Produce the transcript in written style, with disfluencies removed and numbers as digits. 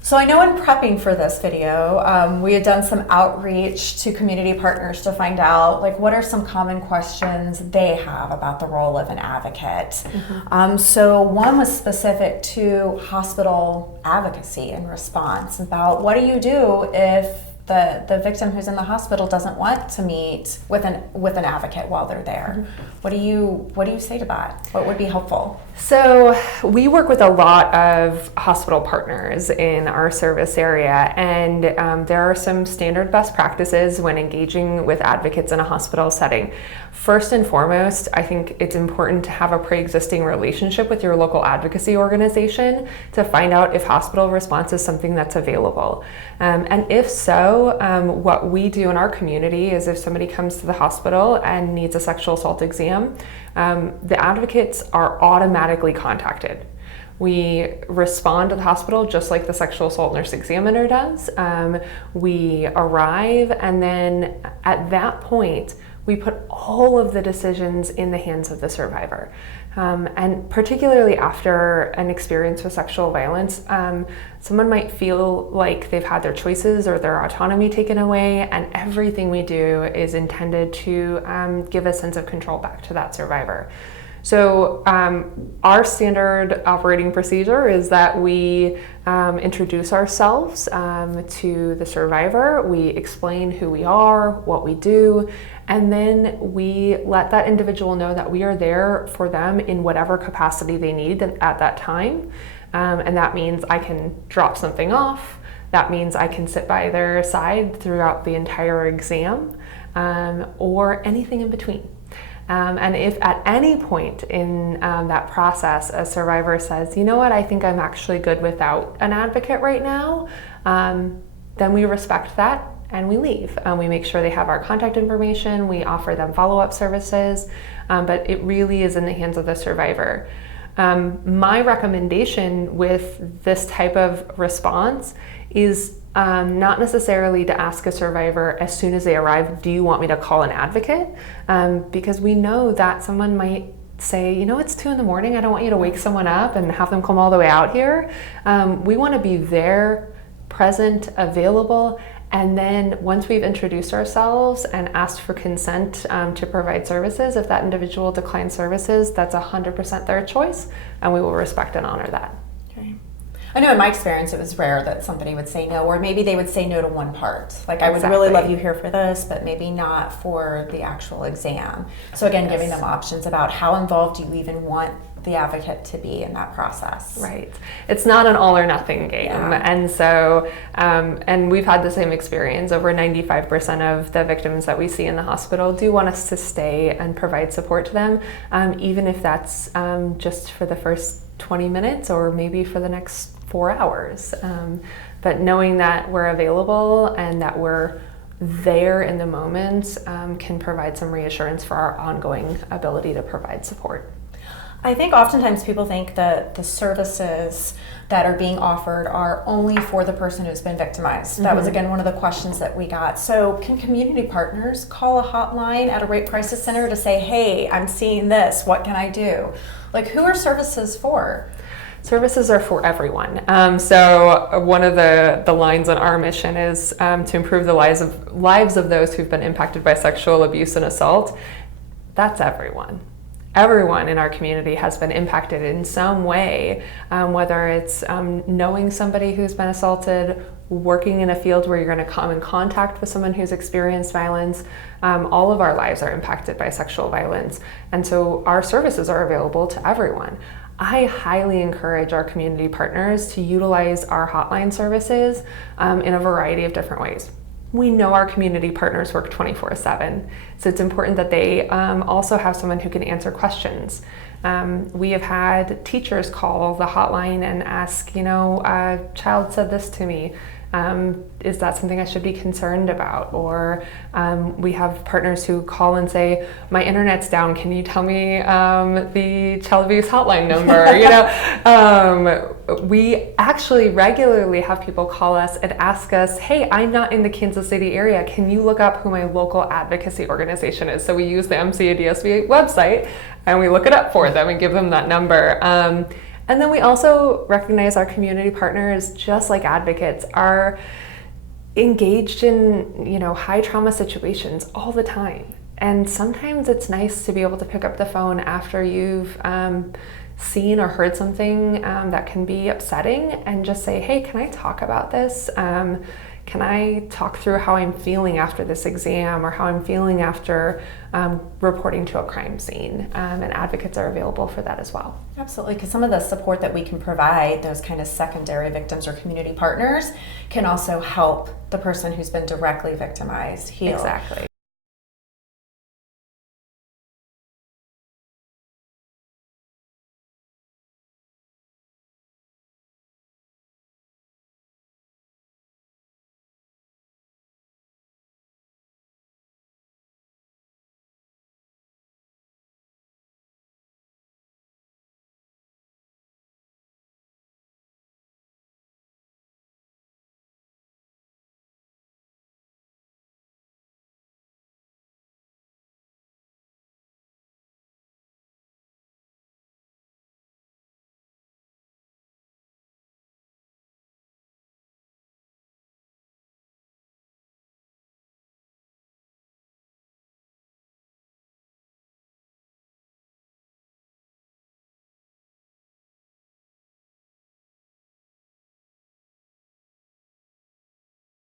So I know in prepping for this video, we had done some outreach to community partners to find out like what are some common questions they have about the role of an advocate. So one was specific to hospital advocacy and response about what do you do if the victim who's in the hospital doesn't want to meet with an advocate while they're there. What do you say to that? What would be helpful? So we work with a lot of hospital partners in our service area, and there are some standard best practices when engaging with advocates in a hospital setting. First and foremost, I think it's important to have a pre-existing relationship with your local advocacy organization to find out if hospital response is something that's available. And if so, what we do in our community is if somebody comes to the hospital and needs a sexual assault exam, the advocates are automatically contacted. We respond to the hospital just like the sexual assault nurse examiner does. We arrive, and then at that point, we put all of the decisions in the hands of the survivor. And particularly after an experience with sexual violence, someone might feel like they've had their choices or their autonomy taken away, and everything we do is intended to give a sense of control back to that survivor. So our standard operating procedure is that we introduce ourselves to the survivor, we explain who we are, what we do, and then we let that individual know that we are there for them in whatever capacity they need at that time. And that means I can drop something off, that means I can sit by their side throughout the entire exam, or anything in between. And if at any point in that process a survivor says, you know what, I think I'm actually good without an advocate right now, then we respect that and we leave. We make sure they have our contact information, we offer them follow-up services, but it really is in the hands of the survivor. My recommendation with this type of response is not necessarily to ask a survivor as soon as they arrive, do you want me to call an advocate? Because we know that someone might say, you know, it's 2 a.m, I don't want you to wake someone up and have them come all the way out here. We want to be there, present, available, and then once we've introduced ourselves and asked for consent to provide services, if that individual declines services, that's 100% their choice, and we will respect and honor that. I know in my experience it was rare that somebody would say no, or maybe they would say no to one part. Like, I would really love you here for this, but maybe not for the actual exam. So again, giving them options about how involved do you even want the advocate to be in that process. Right. It's not an all or nothing game. Yeah. And so, and we've had the same experience. Over 95% of the victims that we see in the hospital do want us to stay and provide support to them, even if that's just for the first 20 minutes or maybe for the next 4 hours. But knowing that we're available and that we're there in the moment can provide some reassurance for our ongoing ability to provide support. I think oftentimes people think that the services that are being offered are only for the person who's been victimized. That was, again, one of the questions that we got. So can community partners call a hotline at a rape crisis center to say, hey, I'm seeing this, what can I do? Like, who are services for? Services are for everyone. So one of the lines on our mission is to improve the lives of those who've been impacted by sexual abuse and assault. That's everyone. Everyone in our community has been impacted in some way, whether it's knowing somebody who's been assaulted, working in a field where you're going to come in contact with someone who's experienced violence. All of our lives are impacted by sexual violence, and so our services are available to everyone. I highly encourage our community partners to utilize our hotline services in a variety of different ways. We know our community partners work 24/7, so it's important that they also have someone who can answer questions. We have had teachers call the hotline and ask, you know, a child said this to me. Is that something I should be concerned about? Or we have partners who call and say, my internet's down, can you tell me the child abuse hotline number? You know, we actually regularly have people call us and ask us, hey, I'm not in the Kansas City area, can you look up who my local advocacy organization is? So we use the MCADSB website and we look it up for them and give them that number. And then we also recognize our community partners, just like advocates, are engaged in, high trauma situations all the time. And sometimes it's nice to be able to pick up the phone after you've seen or heard something that can be upsetting and just say, hey, can I talk about this? Can I talk through how I'm feeling after this exam or how I'm feeling after reporting to a crime scene? And advocates are available for that as well. Absolutely, because some of the support that we can provide those kind of secondary victims or community partners can also help the person who's been directly victimized heal. Exactly.